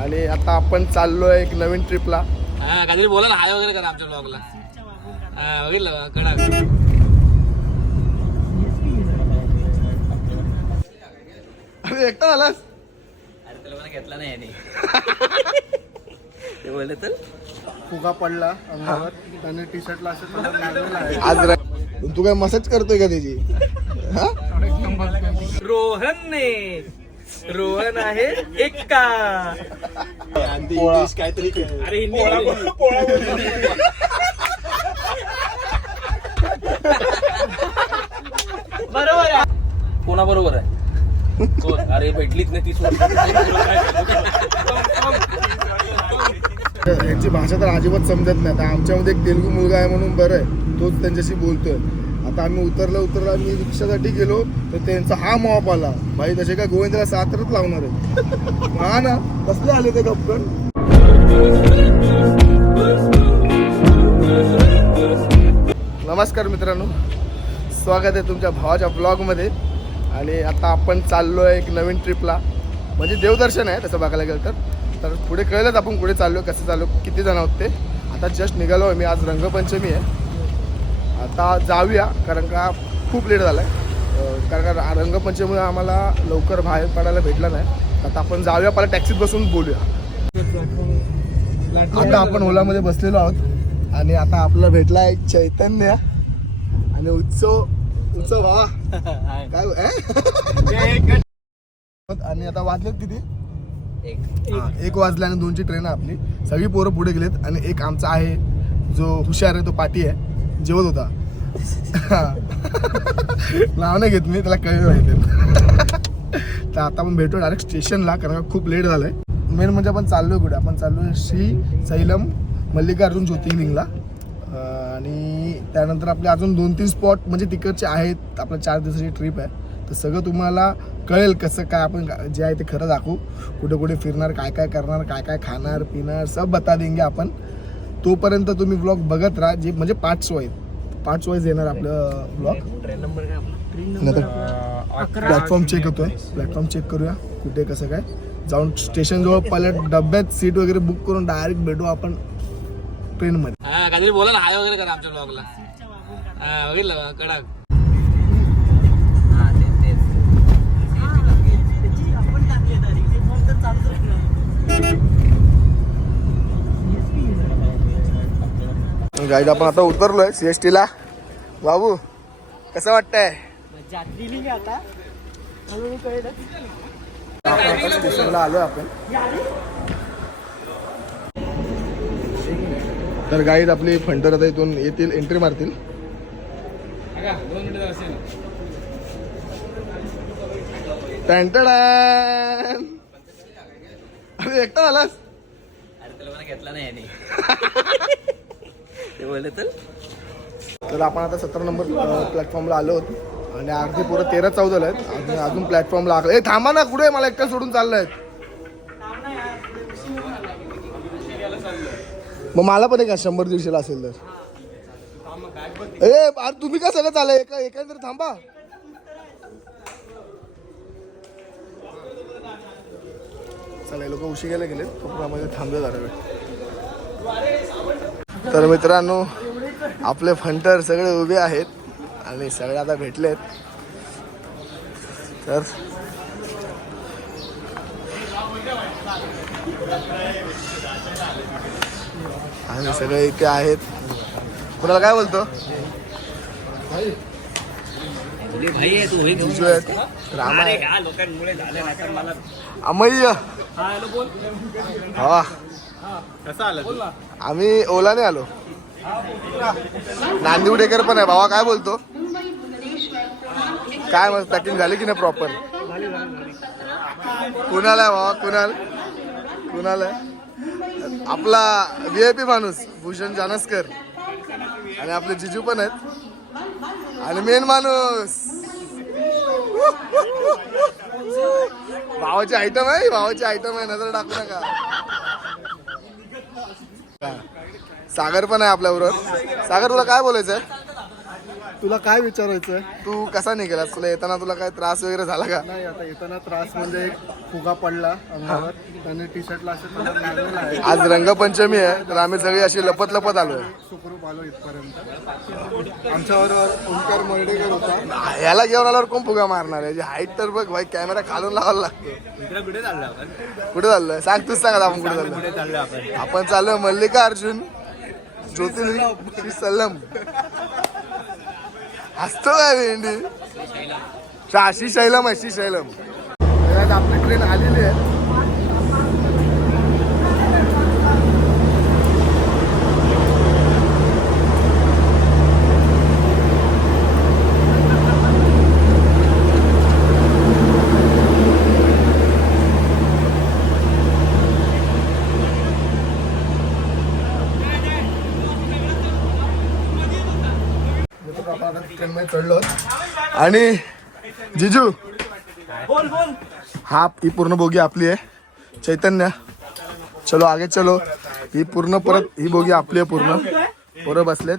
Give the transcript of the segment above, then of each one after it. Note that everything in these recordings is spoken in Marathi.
आणि आता आपण चाललोय एक नवीन ट्रिपला. काहीतरी बोला ना, हाय वगैरे करा आमच्या ब्लॉगला. बघितलं कडा. अरे एकटा आलास? अरे त्याला मला घेतला नाही याने. ते बोलले तर फुगा पडला अंगावर, त्याने टी शर्टला असं आज तू काय मसाज करतोय का त्याची? रोहन आहे एक्का. काहीतरी अरे हिंदी बरोबर आहे. कोणा बरोबर आहे? अरे भेटलीच नाही 30 वर्ष. यांची भाषा तर अजिबात समजत नाही. आता आमच्यामध्ये एक तेलुगू मुलगा आहे म्हणून बरं आहे, तोच त्यांच्याशी बोलतोय. आता आम्ही उतरला मी रिक्षासाठी गेलो तर त्यांचा हा मॉप आला. भाई तसे काय गोविंदाला सातरच लावणार आहे. हा ना, कसले आले ते गपकन. नमस्कार मित्रांनो, स्वागत आहे तुमच्या भावाच्या ब्लॉगमध्ये. आणि आता आपण चाललोय एक नवीन ट्रिपला, म्हणजे देवदर्शन आहे तसं बघायला गेलं तर पुढे कळलंच आपण कुठे चाललो, कसं चाललो, किती जण आहोत ते. आता जस्ट निघालो आहे मी. आज रंगपंचमी आहे. आता जाऊया, कारण का खूप लेट झाला आहे. कारण का रंगपंचमीमुळे आम्हाला लवकर बाहेर पडायला भेटलं नाही. आता आपण जाऊया, पहिला टॅक्सीत बसून बोलूया. आता आपण ओलामध्ये बसलेलो आहोत आणि आता आपल्याला भेटला एक चैतन्य आणि उत्सव भावा काय. आणि आता वाजलेत किती? 1 वाजला आणि 2ची ट्रेन आहे आपली. सगळी पोरं पुढे गेलेत आणि एक आमचा आहे जो हुशार आहे, तो पाठी आहे, जेवत होता. नाव नाही घेत मी, त्याला कळलं माहिती. तर आता आपण भेटू डायरेक्ट स्टेशनला, कारण का खूप लेट झालंय. मेन म्हणजे आपण चाललोय कुठे? आपण चाललोय श्री सैलम मल्लिकार्जुन ज्योतिर्लिंगला. आणि त्यानंतर आपले अजून 2-3 स्पॉट म्हणजे तिकडचे आहेत. आपलं 4 दिवसाची ट्रिप आहे, तर सगळं तुम्हाला कळेल कसं काय. आपण जे आहे ते खरं दाखवू, कुठे कुठे फिरणार, काय काय करणार, काय काय खाणार पिणार, सब बता देंगे आपण. तोपर्यंत तुम्ही ब्लॉग बघत राहा. जे म्हणजे पार्ट्स वाईज येणार आपलं ब्लॉग. ट्रेन नंबर काय आपला? नंतर प्लॅटफॉर्म चेक होतोय, प्लॅटफॉर्म चेक करूया कुठे कसं काय. जाऊन स्टेशनजवळ पहिल्या डब्यात सीट वगैरे बुक करून डायरेक्ट भेटू आपण ट्रेनमध्ये. काहीतरी बोला ना, हाय वगैरे करा आमच्या ब्लॉगला. बघितलं कडा. गाईड आपण आता उतरलोय CST ला. बाबू कसं वाटतंय? आता स्टेशनला आलोय आपण. तर गाईड आपली फंटर आता इथून येतील, एंट्री मारतील. अरे एकटा आलास? अरे त्याला मला घेतला नाही याने. ते बोलले तर आपण आता 17 नंबर प्लॅटफॉर्मला आलो होतो आणि अगदी पुरं 13-14 आहेत आणि अजून प्लॅटफॉर्मला आलो. थांबा ना, कुठे? मला एकटा सोडून चाललंय. मग मला पण एक 100-150 असेल तर. तुम्ही का सगळं चाललंय? एका तरी थांबा. चला, लोक उशिरायला गेले, तो थांबले जरा वेळ. तर मित्रांनो, आपले फंटर सगळे उभे आहेत आणि सगळे आता भेटलेत. तर आणि सगळे इथे आहेत. कुणाला काय बोलतो? जिजू आहेत, रामा आहे, अमय्य. हा, आम्ही ओलाने आलो. नांदिवडेकर पण आहे. भावा काय बोलतो? काय मग पॅकिंग झाली की नाही प्रॉपर? कुणाला आहे भावा? कुणाला आहे? आपला VIP माणूस भूषण जानसकर आणि आपले जिजू पण आहेत. आणि मेन माणूस भावाची आयटम आहे, नजर टाकू नका. सागर पण आहे आपल्याबरोबर. सागर, तुला काय बोलायचं आहे? तुला काय विचारायचं तू कसा निघालास? तुला येताना तुला काय त्रास वगैरे झाला का? नाही, आता येताना त्रास म्हणजे एक फुगा पडला अंगावर. त्याने टी शर्टला असं कलर लागलेला आहे. आज रंगपंचमी आहे तर आम्ही सगळे अशी लपत लपत आलोय. सुखरूप आलो इथपर्यंत. आमच्याबरोबर ओंकार मर्डेकर होता. याला घेऊन आल्यावर कोण फुगा मारणार आहे? हाईट तर बघ भाई, कॅमेरा खालून लावायला लागतो. कुठे चाललो आपण? कुठे चाललोय सांग, तूच सांग आता आपण कुठे चाललोय. कुठे चाललो आपण? आपण चाललोय मल्लिकार्जुन ज्योतिर्लिंग श्री सलम. हसतो काय भेंडी? श्री शैलम आहे, श्री शैलम. आपली ट्रेन आलेली आहे. ट्रेन मध्ये चढलो आणि जिजू हा ही पूर्ण बोगी आपली आहे. चैतन्य चलो आगे चलो. ही पूर्ण परत ही बोगी आपली आहे पूर्ण. पोरं बसलेत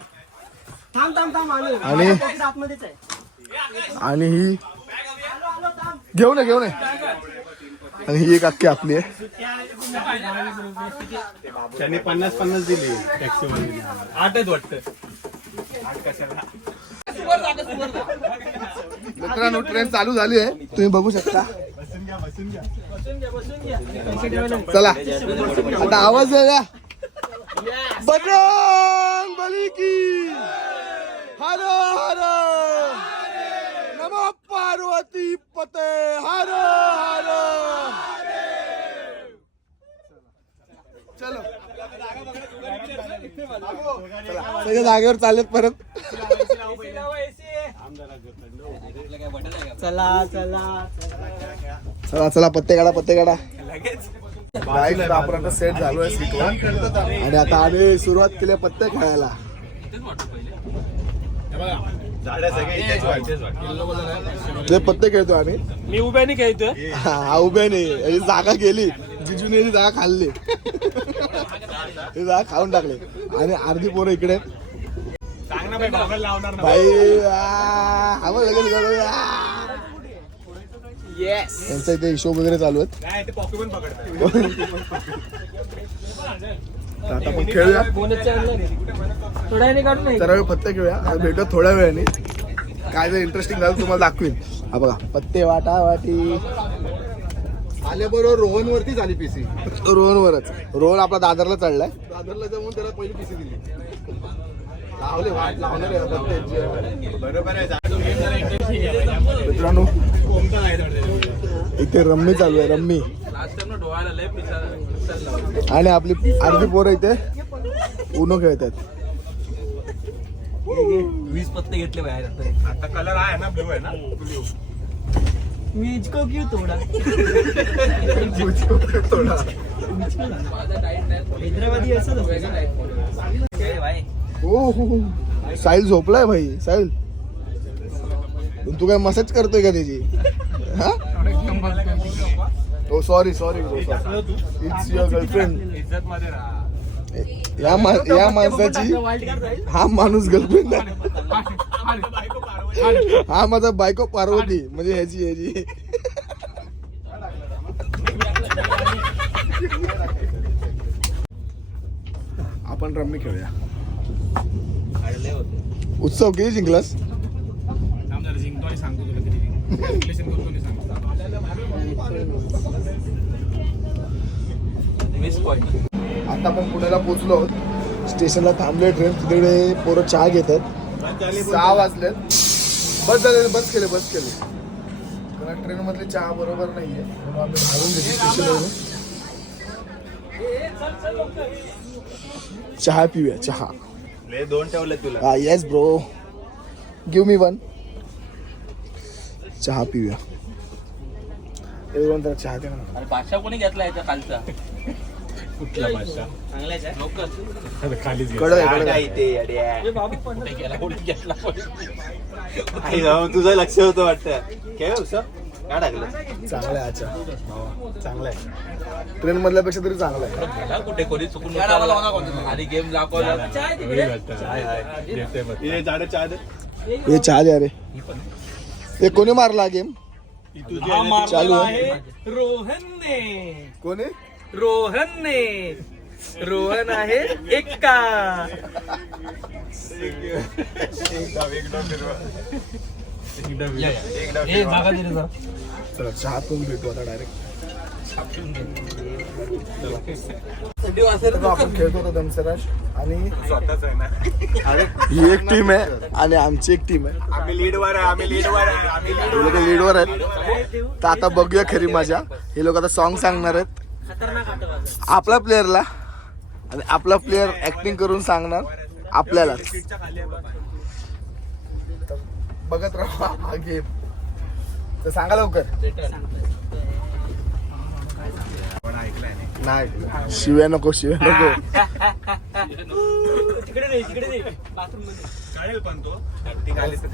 आणि ही घेऊन ये घेऊन ये. आणि ही एक अख्खी आपली आहे. त्यांनी 50-50 दिली टॅक्सी वाली. 8च वाटतं. मित्रांनो ट्रेन चालू झाली आहे, तुम्ही बघू शकता. चला आता आवाज द्या. बजरंग बली की हर हर नमः पार्वती पते हर हर. चलो सगळे जागेवर चालत परत. चला चला चला चला पत्ते काढा पत्ते काढा. बाईक आपण आता सेट झालोय सीटवर आणि आता आम्ही सुरुवात केली पत्ते खेळायला. ते पत्ते खेळतो आम्ही. मी उभ्याने खेळतोय. हा उभ्याने जागा गेली. जिजूने ही जागा खाल्ली. ही जागा खाऊन टाकली आणि अर्धी पोरं इकडे भाई. आवाज लगेच त्यांचा इथे हिशोब वगैरे चालू आहेत. आता आपण खेळूया जरा वेळ पत्ते खेळूया. भेटूया थोड्या वेळाने. काय जर इंटरेस्टिंग झालं तुम्हाला दाखवीन. हा बघा पत्ते वाटा वाटी आल्याबरोबर रोहन वरती झाली पीसी. रोहनवरच. रोहन आपला दादरला चढलाय. दादरला जाऊन त्याला पहिली पीसी दिली. लावले वाट लावणार आहे बरोबर आहे. मित्रांनो इथे रम्मी चालू आहे. रम्मी आणि आपली अर्धी पोरं इथे उनो खेळतात. 20 पत्ते घेतले बाहेर. आता कलर आहे ना ब्लू आहे ना. मुझको क्यों तोड़ा हैदराबादी असं हो साहिल झोपलाय भाई. साहिल तू काय मसाज करतोय का त्याची? हो sorry sorry it's your girlfriend. या माणसाची हा माणूस गर्लफ्रेंड आहे. हा माझा बायको पार्वती म्हणजे ह्याची आपण रम्मी खेळूया. उत्सव किती जिंकलास? आता आपण पुण्याला पोहोचलो आहोत. स्टेशनला थांबले ट्रेन. तिकडे पोरं चहा घेतात. 6 वाजलेत. बस झाले बस केले कारण ट्रेन मधली चहा बरोबर नाहीये म्हणून आम्ही धावून घेतली स्टेशनवरून. चहा पिऊया. चहा 2 ठेवले तुला. हा येस ब्रो गिव्ह मी 1. चहा पिऊया. एवढं चहा दे ना. भाषा कोणी घेतला याच्या खालचा? कुठला भाषा चांगलाच आहे. खालीच कडक आहे. तुझं लक्ष होतं वाटतं. काय काय टाकलं? चांगला आहे अच्छा. चांगलं आहे. ट्रेन मधल्यापेक्षा तरी चांगला आहे. कुठे कोणी चुकून आणि गेम दाखवला. चहा हे चहा द्या रे. हे कोणी मारला गेम चालू आहे. रोहनने कोणी रोहन आहे एक्का. चला चहा पिऊन भेटू आता डायरेक्ट. आपण खेळतो होतो दमसराज आणि ही एक टीम आहे आणि आमची एक टीम आहे. आम्ही लीडवर आहे हे लोक लीडवर आहेत. तर आता बघूया खरी मजा. हे लोक आता सॉन्ग सांगणार आहेत आपल्या प्लेअरला आणि आपला प्लेअर ऍक्टिंग करून सांगणार आपल्याला. बघत राहा हा गेम. तर सांगा लवकर. नाही शिव्या नको शिव्या नको. तिकडे नाही बाथरूम मध्ये.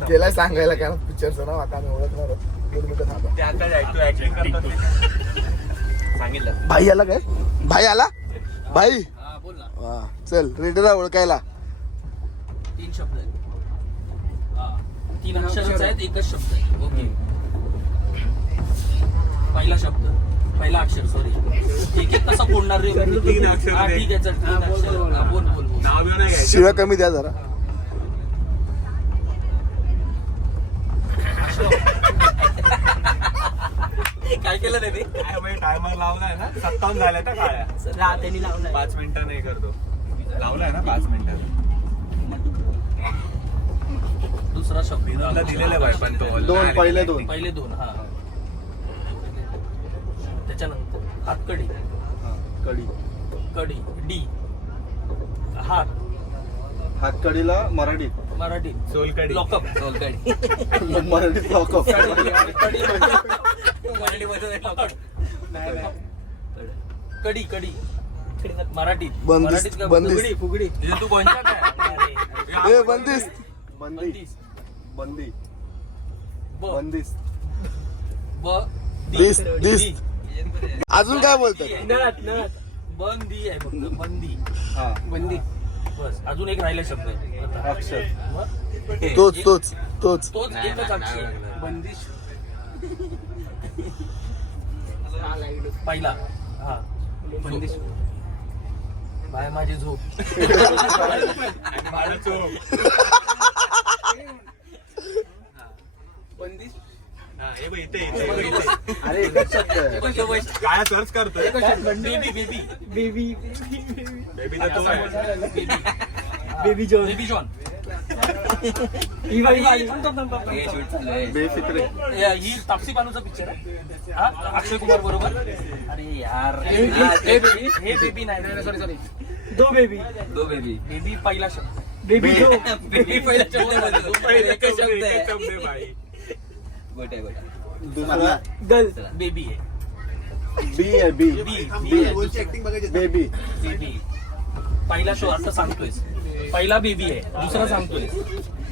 गेलाय सांगायला काय पिक्चरचं नाव. आता आम्ही ओळखणार आहोत. 2 मिनिटं थांबा. सांगितलं भाई आला काय. भाई आला भाई. हा बोल ना. हा चल रेडी राहा ओळखायला. 3 शब्द आहेत. हा 3 अक्षरच आहेत. एकच शब्द आहे. ओके. पहिला अक्षर सॉरी. एक कसा बोलणार रे. 3 अक्षर. हा ठीक आहे चल 3 अक्षर. हा, बोल. शिव्या कमी द्या जरा. काय केलं नाही ते. टायमर लावलाय ना 57 झाल्या तर काय त्यांनी लावलाय. 5 मिनिटं नाही करतो. लावलाय ना 5 मिनिटं. दुसरा शब्द दिलेलं बाय पण तो पहिले दोन हा. त्याच्यानंतर हातकडी. कडी डी. हातकडीला मराठीत सोलकडी. लॉकअप. मराठीत लॉकअप. कडी मराठीत. बंदिस्त. फुगडी. तू कोणता काय. ए बंदिस्त. दिस्त. अजून काय बोलतात. बंदी आहे फक्त. बंदी बस. अजून एक राहिला शब्द तोच एकच अक्षर. बंदिश. पहिला हा बंदिश. बाय माझी झोप. बंदिश. अरे एकच शब्द आहे. काय सर्च करतोय. Baby John. बेफिक्रे. ही तापसी बानूचा पिक्चर आहे. हा अक्षय कुमार बरोबर. अरे यार हे बेबी नाही. सॉरी दो बेबी. बेबी पहिला शब्द. बेबी जो. बेबी पहिला शब्द. एकच शब्द आहे. दुसरा गर्ल. बेबी आहे. बेबी. पहिला शो आता सांगतोय. पहिला बेबी आहे. दुसरा सांगतोय.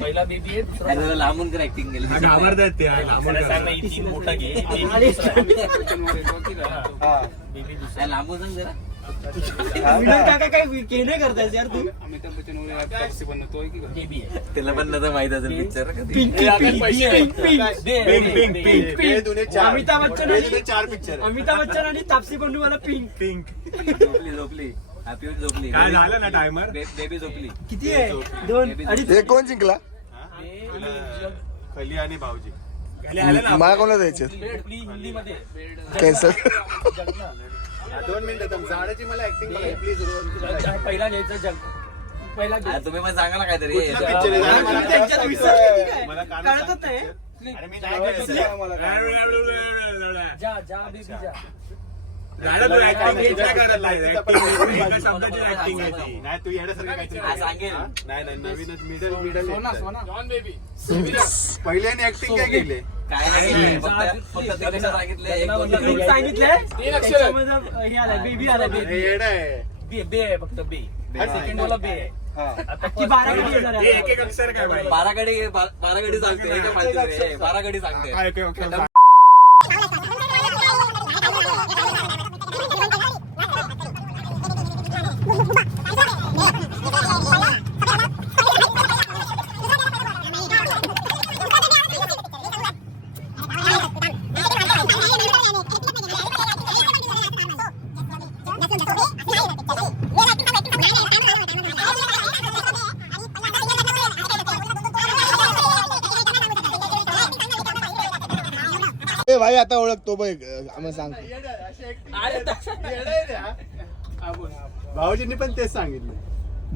पहिला बेबी आहे. दुसरा लांबून कर ऍक्टिंग केली. घाबरतात ते नाही ती मोठा घे. बेबी दुसरा. लांबून सांग जरा. काका काय केले करतायस यार तू. बेबी आहे. त्याला पण नव्हतं माहित असेल पिक्चर. अमिताभ बच्चन आणि 4 पिक्चर. अमिताभ बच्चन आणि तापसी पन्नूवाला पिंक. झोपली हॅपी झोपली. काय झालं ना टायमर. बेबी झोपली. किती आहे. 2 अडीच. हे कोण जिंकला. खली आणि भाऊजी. मला कोणाला द्यायचे. हिंदीमध्ये कॅन्सर. 2 मिनिटं झाडाची मला ऍक्टिंग प्लीज. पहिला घ्यायचा जग. पहिला आ, तुम्ही पण सांगा ना काहीतरी. मला कळतच नाही. जा बेबी जा. ऍक्टिंग आहे ती. नाही तू येण्यासारखं हा, सांगेल. नाही नवीनच मिडल पहिल्याने ऍक्टिंग काय केली. काय नाही फक्त ते कसं सांगितलं. एक दोन पिंक सांगितलंय. त्याच्यामध्ये हे आलाय बेबी आलाय. बेबी येड आहे. बे आहे फक्त बे. सेकंड वाला बे आहे. आता की 12 कडे येणार आहे. एक अक्षर काय बाई. बारागडी सांगते. हे काय माहिती नाही. बारागडी सांगते. काय एक अक्षर ए भाई आता ओळखतो बघ आम्ही सांगतो. भाऊजींनी पण तेच सांगितलं.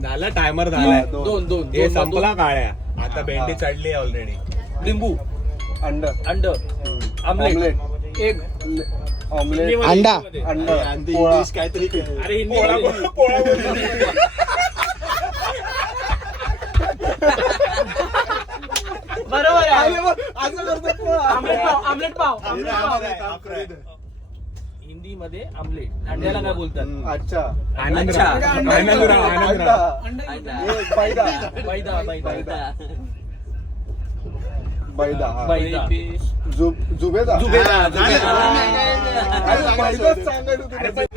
झाला टायमर झालाय दोन हे संपला काळ्या आता भेंडी चढली ऑलरेडी. लिंबू अंड अंड आमलेट एग ऑमलेट अंडा अंड इंग्लिश काहीतरी अरे हिंदी बरोबर आहे आमलेट पाव हिंदी मध्ये आमलेट अंड्याला काय बोलतात? अच्छा आनंदराव बैदा बैदा बैदा बैदा हा. बैदा जुबेदा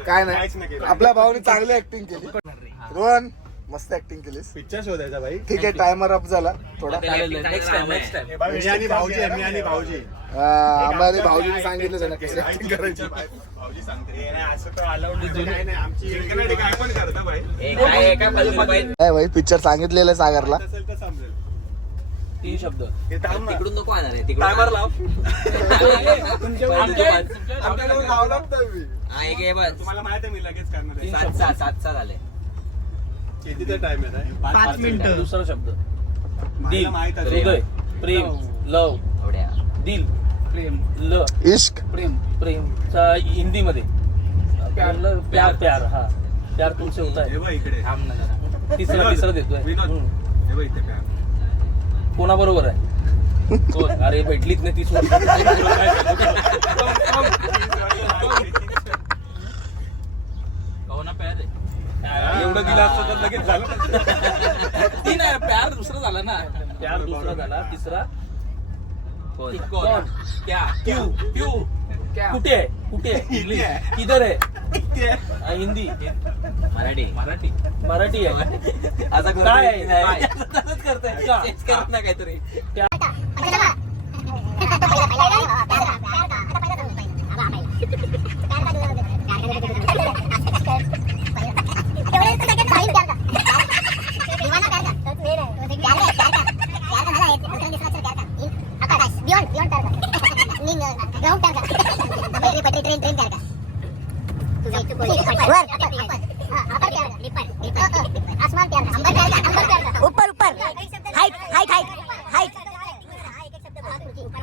काय नाही आपल्या भावाने चांगली ऍक्टिंग केली. रोहन मस्त ऍक्टिंग केलीस. पिक्चर शोधायचा भाई. ठीक आहे टायमर अप झाला थोडा. नेक्स्ट टाइम मी आणि भाऊजी आम्हाला भाऊजीने सांगितलं त्यांना कशी ऍक्टिंग करायची. काय भाई पिक्चर सांगितलेलं सागरला. 3 शब्द तिकडून नको आणणार आहे तिकडून टायमर लाव तुम्हाला माहिती आहे मी लगेच करणार 7 झाले. कितीचा टाइम आहे? 5 मिनिटं. दुसरा शब्द दिल माहित आहे. हृदय प्रेम लव एवढ्या दिल प्रेम ल इश्क प्रेम प्रेम हिंदी मध्ये प्यार प्यार हा प्यार तुमसे होता है. इकडे तिसरा देतोय. कोणा बरोबर आहे? अरे भेटलीच नाही 30 वर्ष. एवढं दिलं असतं तर लगेच झालं. तीन आहे प्यार दुसरा झाला ना. प्यार दुसरा झाला. तिसरा कोण? क्या क्यू क्यू कुठे आहे इंग्लिश किधर आहे हिंदी मराठी मराठी आहे. आता काय आहे? तसंच करताय चेंज करत ना काहीतरी. ऊपर ऊपर height height height height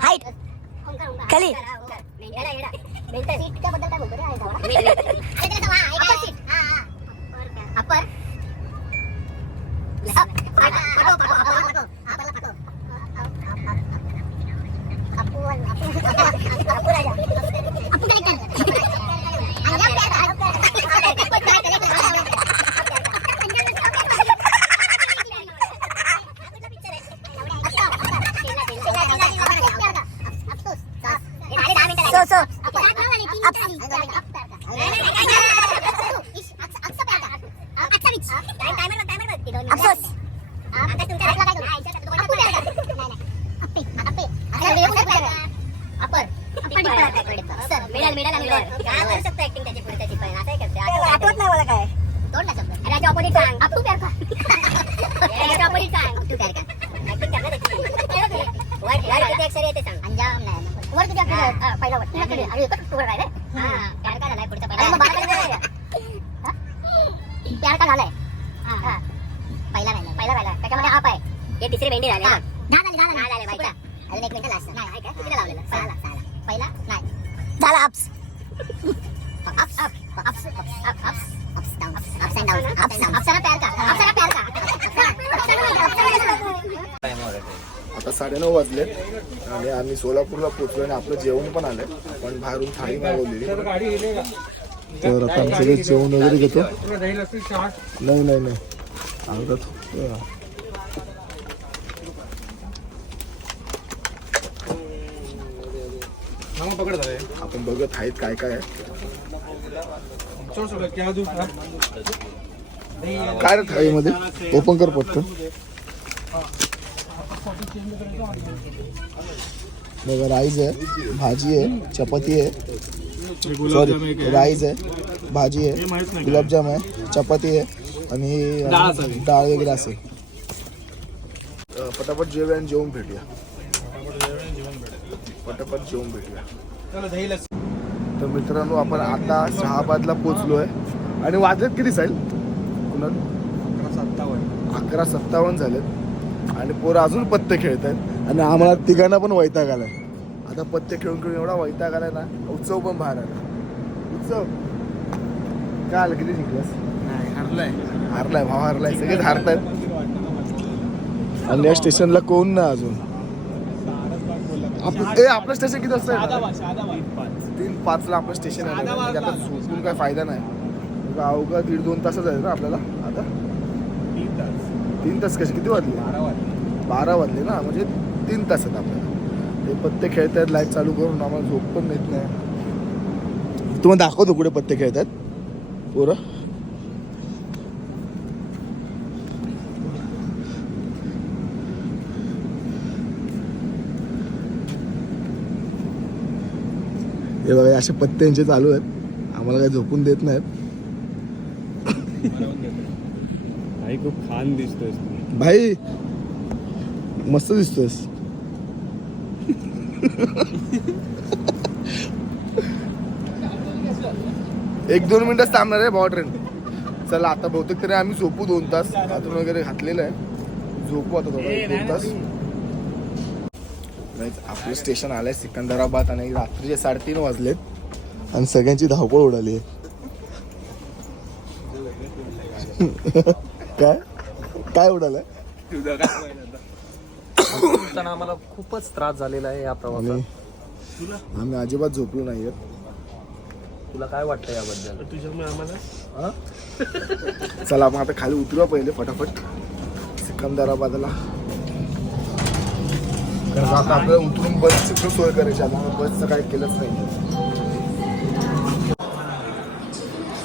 height खाली अपर आठवत नाही मला काय तोडला शब्द राजा ऑपोजिट सांग अब तू प्यार का राजा ऑपोजिट सांग तू प्यार का ऍक्टिंग करणार वर्ड किती अक्षर येते सांग अंजाम नाही वर्ड किती अक्षर पहिला वर्ड अरे एकच वर्ड आहे रे हां प्यार का झालाय पुढचा पहिला मग प्यार का झालाय हां पहिला राहिला त्याच्यामध्ये आप आहे हे तिसरी भेंडी झाली ना झाले बाई अजून 1 मिनिट लास्ट नाही आहे का कितीला लावलेला 6 पहिला नाही झाला ups ups ups ups down ups and down अप्सरा प्यार का आता 9:30 वाजले आणि आम्ही सोलापूरला पोहोचलो आणि आपलं जेवण पण आलंय पण बाहेरून थाळी मागवलेली. तर आता आमचं काही जेवण वगैरे घेतो. नाही आपण बघत आहेत काय काय आहे. काय रे थाळीमध्ये ओपन कर पटकन. बघा राईस आहे भाजी आहे चपाती आहे सॉरी राईस आहे भाजी आहे गुलाबजाम आहे चपाती आहे आणि डाळ वगैरे असेल. पटापट जेवूया आणि जेवून भेटूया. तर मित्रांनो आपण आता शहाबादला पोहोचलोय आणि वाजलेत किती साईल कुणाल 11:57 झालेत आणि पोरं अजून पत्ते खेळत आहेत आणि आम्हाला तिघांना पण वैताग आलाय. आता पत्ते खेळून खेळून एवढा वैताग आलाय ना, उत्सव पण बाहेर आला. उत्सव काय आलं, किती जिंकलास? हारलाय भाव, हारलाय, सगळेच हारतायत. आणि या स्टेशनला कोण ना अजून आपलं स्टेशन किती वाजता 3:05 आपलं स्टेशन आहे. म्हणजे आता झोपून काय फायदा नाही, अवघा 1.5-2 तासच आहे ना आपल्याला. आता 3 तास कसे, किती वाजले? 12 वाजले ना, म्हणजे 3 तास आहेत आपल्याला. ते पत्ते खेळतात लाईट चालू करून, आम्हाला झोप पण येत नाही. तुम्हाला दाखवतो कुठे पत्ते खेळतात पोरं. हे बघा असे पत्ते यांचे चालू आहेत, आम्हाला काही झोपून देत नाहीत. भाई खूप खान दिसतोय भाई, मस्त दिसतोयस. एक 2 मिनिटच थांबणार आहे भाऊ ट्रेन. चला आता बहुतेक तरी आम्ही झोपू 2 तास. हातून वगैरे घातलेलं आहे, झोपू आता 2 तास. आपलं स्टेशन आलंय सिकंदराबाद आणि रात्रीचे 3:30 वाजलेत आणि सगळ्यांची धावपळ उडाली आहे. काय काय उडालंय? आम्हाला खूपच त्रास झालेला आहे या प्रवासात. आम्ही अजिबात झोपलो नाहीये. तुला काय वाटतं याबद्दल? तुझ्यामुळे आम्हाला चला मग आता खाली उतरूया पहिले फटाफट सिकंदराबादला. कारण आता आपल्याला उतरून बसची सोय करायची. आता बसचं काही केलंच नाही.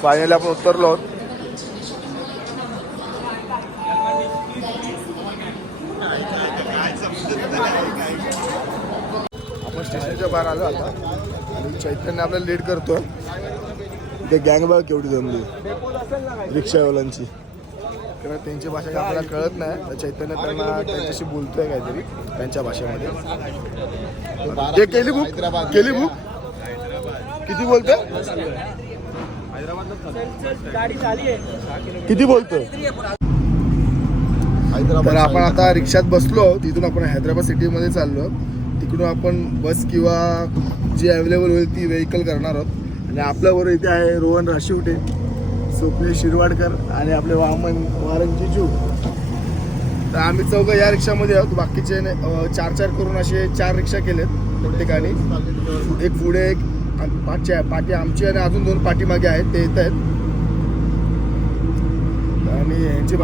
फायनली आपण उतरलो आहोत. आपण स्टेशनच्या बाहेर आलो आता आणि चैतन्य आपल्याला लीड करतोय. इथे गँग बघ केवढी जमली रिक्षावाल्यांची. कारण त्यांची भाषा काही आपल्याला कळत नाही, तर चैतन्य त्यांना त्यांच्याशी बोलतोय काहीतरी त्यांच्या भाषेमध्ये. हे केली बुक किती बोलतोय? किती बोलतोय? तर आपण आता रिक्षात बसलो, तिथून आपण हैदराबाद सिटीमध्ये चाललो. तिकडून आपण बस किंवा जी अवेलेबल होईल ती व्हेकल करणार आहोत. आणि आपल्याबरोबर इथे आहे रोहन राशिवटे, स्वप्नील शिरवाडकर आणि आपले वामन वारंजीजू. तर आम्ही चौघं या रिक्षामध्ये आहोत. बाकीचे 4-4 करून असे 4 रिक्षा केलेत प्रत्येकाने. एक पुढे, एक पाठी आमची आणि अजून 2 पाठीमागे आहेत, ते येत आहेत. आणि यांची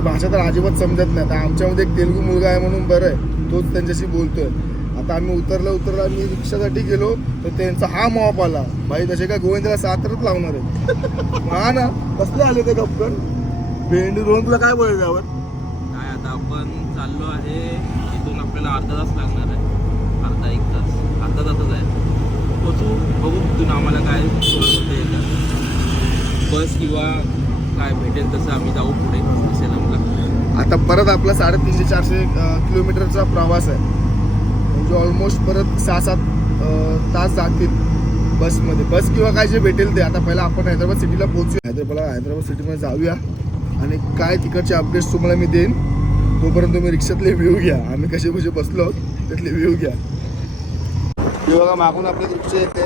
भाषा तर अजिबात समजत नाही. आता आमच्यामध्ये एक तेलुगू मुलगा आहे म्हणून बरं आहे, तोच त्यांच्याशी बोलतोय. आता आम्ही उतरला मी रिक्षासाठी गेलो तर त्यांचा हा मॉप आला. भाई तसे काय गोविंदाला 7 लावणार आहे. हा ना, कसले आले ते गप्पन भेंडी रोहन. तुला काय बोलायचं यावर? काय आता आपण चाललो आहे, इथून आपल्याला अर्धा तास लागणार आहे. अर्धा तासच आहे. पोचू, बघू तिथून आम्हाला काय सोय होते. बस किंवा काय भेटेल तसं आम्ही जाऊ पुढे सेलमला. आता परत आपला 350-400 किलोमीटरचा प्रवास आहे. म्हणजे ऑलमोस्ट परत 6-7 तास जातील बसमध्ये. बस किंवा काय जे भेटेल ते. आता पहिला आपण हैदराबाद सिटीला पोहोचूया. हैदराबाद सिटीमध्ये जाऊया आणि काय तिकडचे अपडेट्स तुम्हाला मी देईन. तोपर्यंत तुम्ही रिक्षातले व्ह्यू घ्या, आम्ही कसे बसलो त्यातले व्ह्यू घ्या. हे बघा मागून आपल्या रिक्षा येते.